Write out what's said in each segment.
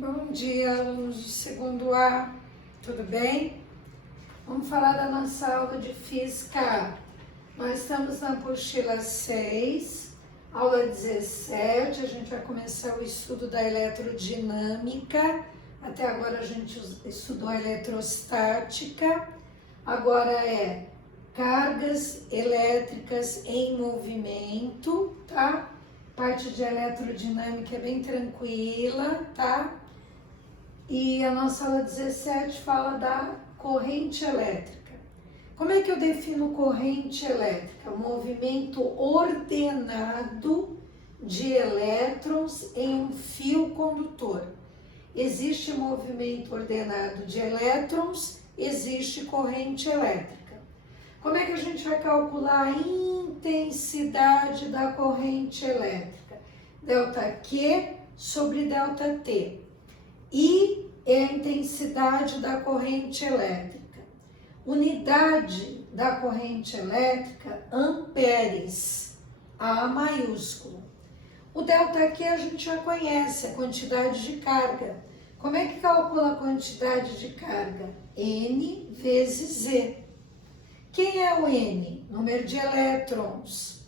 Bom dia, alunos do segundo A, tudo bem? Vamos falar da nossa aula de Física A. Nós estamos na apostila 6, aula 17, a gente vai começar o estudo da eletrodinâmica. Até agora a gente estudou a eletrostática, agora é cargas elétricas em movimento, tá? Parte de eletrodinâmica é bem tranquila, tá? E a nossa aula 17 fala da corrente elétrica. Como é que eu defino corrente elétrica? Um movimento ordenado de elétrons em um fio condutor. Existe movimento ordenado de elétrons, existe corrente elétrica. Como é que a gente vai calcular a intensidade da corrente elétrica? ΔQ sobre ΔT. I é a intensidade da corrente elétrica. Unidade da corrente elétrica, amperes, A maiúsculo. O ΔQ a gente já conhece, a quantidade de carga. Como é que calcula a quantidade de carga? N vezes Z. Quem é o N? Número de elétrons.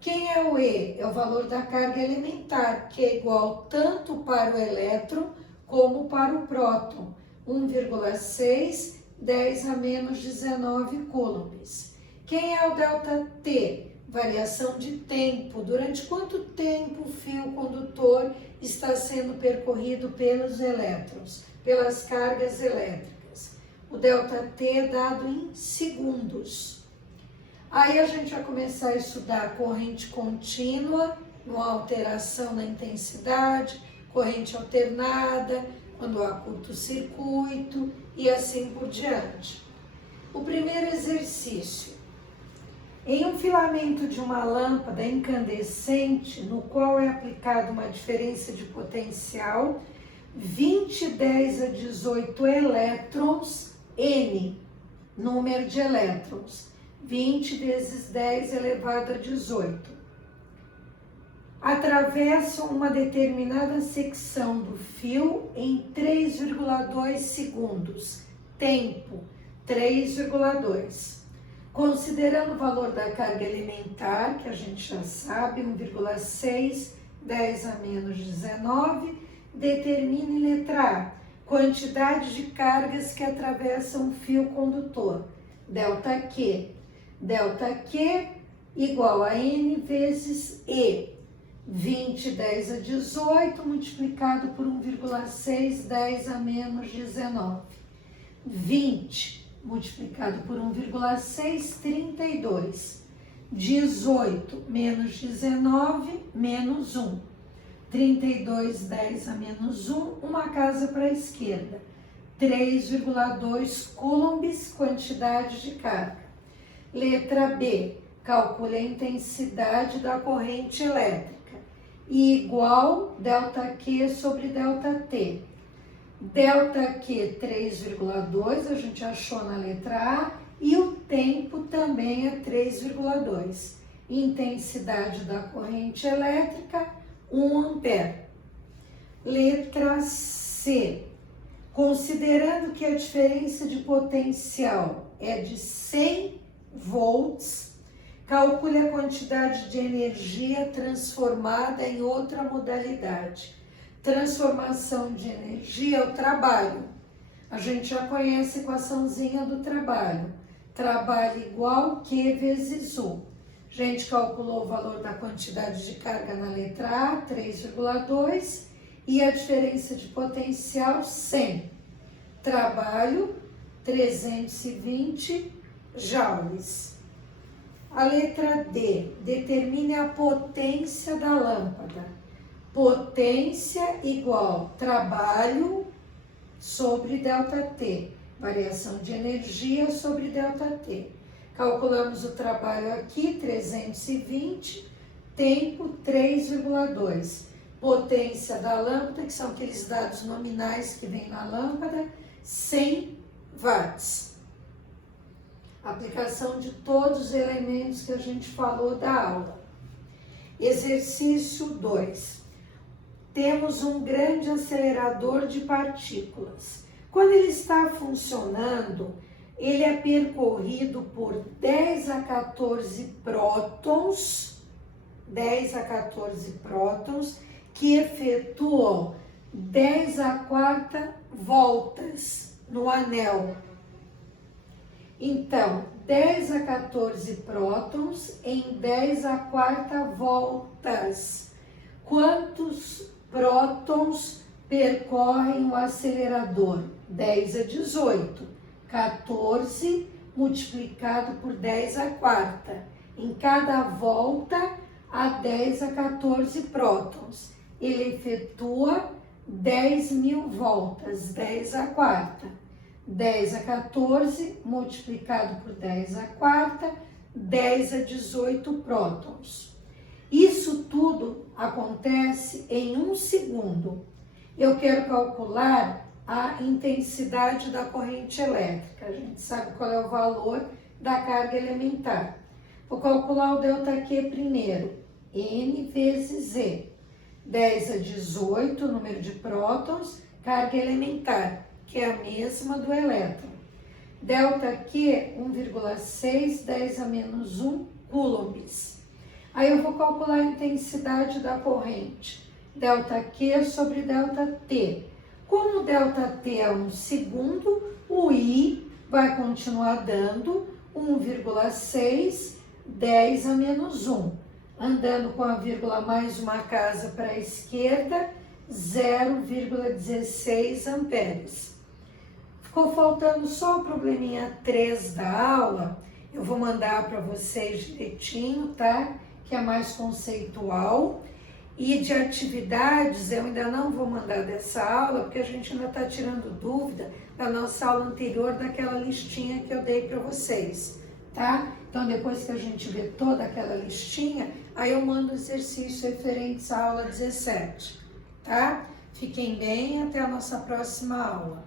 Quem é o E? É o valor da carga elementar, que é igual tanto para o elétron como para o próton, 1,6, 10 a menos 19 coulombs. Quem é o ΔT? Variação de tempo. Durante quanto tempo o fio condutor está sendo percorrido pelos elétrons, pelas cargas elétricas? O ΔT é dado em segundos. Aí a gente vai começar a estudar corrente contínua, uma alteração na intensidade, corrente alternada, quando há curto-circuito e assim por diante. O primeiro exercício. Em um filamento de uma lâmpada incandescente, no qual é aplicada uma diferença de potencial, 20 10 a 18 elétrons, N, número de elétrons, 20 vezes 10 elevado a 18. Atravessam uma determinada secção do fio em 3,2 segundos. Tempo, 3,2. Considerando o valor da carga elementar, que a gente já sabe, 1,6, 10 a menos 19, determine letra A, quantidade de cargas que atravessam o fio condutor, ΔQ. ΔQ igual a N vezes E. 20, 10 a 18, multiplicado por 1,6, 10 a menos 19. 20, multiplicado por 1,6, 32. 18 menos 19, menos 1. 32, 10 a menos 1, uma casa para a esquerda. 3,2 coulombs, quantidade de carga. Letra B, calcule a intensidade da corrente elétrica. I igual ΔQ sobre ΔT. ΔQ 3,2, a gente achou na letra A, e o tempo também é 3,2. Intensidade da corrente elétrica, 1 ampere. Letra C. Considerando que a diferença de potencial é de 100 volts, calcule a quantidade de energia transformada em outra modalidade. Transformação de energia é o trabalho. A gente já conhece a equaçãozinha do trabalho. Trabalho igual Q vezes U. A gente calculou o valor da quantidade de carga na letra A, 3,2, e a diferença de potencial, 100. Trabalho, 320 joules. A letra D, determine a potência da lâmpada. Potência igual trabalho sobre ΔT, variação de energia sobre ΔT. Calculamos o trabalho aqui, 320, tempo 3,2. Potência da lâmpada, que são aqueles dados nominais que vem na lâmpada, 100 watts. Aplicação de todos os elementos que a gente falou da aula. Exercício 2. temos um grande acelerador de partículas. Quando ele está funcionando, ele é percorrido por 10 a 14 prótons, 10 a 14 prótons, que efetuam 10 a quarta voltas no anel. Então, 10 a 14 prótons em 10 a quarta voltas. Quantos prótons percorrem o acelerador? 10 a 18. 14 multiplicado por 10 a quarta. Em cada volta, há 10 a 14 prótons. Ele efetua 10.000 voltas, 10 a quarta. 10 a 14 multiplicado por 10 a quarta, 10 a 18 prótons. Isso tudo acontece em 1 segundo. Eu quero calcular a intensidade da corrente elétrica. A gente sabe qual é o valor da carga elementar. Vou calcular o ΔQ primeiro. N vezes Z. 10 a 18, número de prótons, carga elementar, que é a mesma do elétron. ΔQ, 1,6, 10 a menos 1 coulombs. Aí eu vou calcular a intensidade da corrente. ΔQ sobre ΔT. Como o ΔT é 1 segundo, o I vai continuar dando 1,6, 10 a menos 1. Andando com a vírgula mais uma casa para a esquerda, 0,16 amperes. Ficou faltando só o probleminha 3 da aula. Eu vou mandar para vocês direitinho, tá? Que é mais conceitual. E de atividades eu ainda não vou mandar dessa aula, porque a gente ainda está tirando dúvida da nossa aula anterior, daquela listinha que eu dei para vocês, tá? Então, depois que a gente vê toda aquela listinha, aí eu mando exercícios referentes à aula 17, tá? Fiquem bem, até a nossa próxima aula.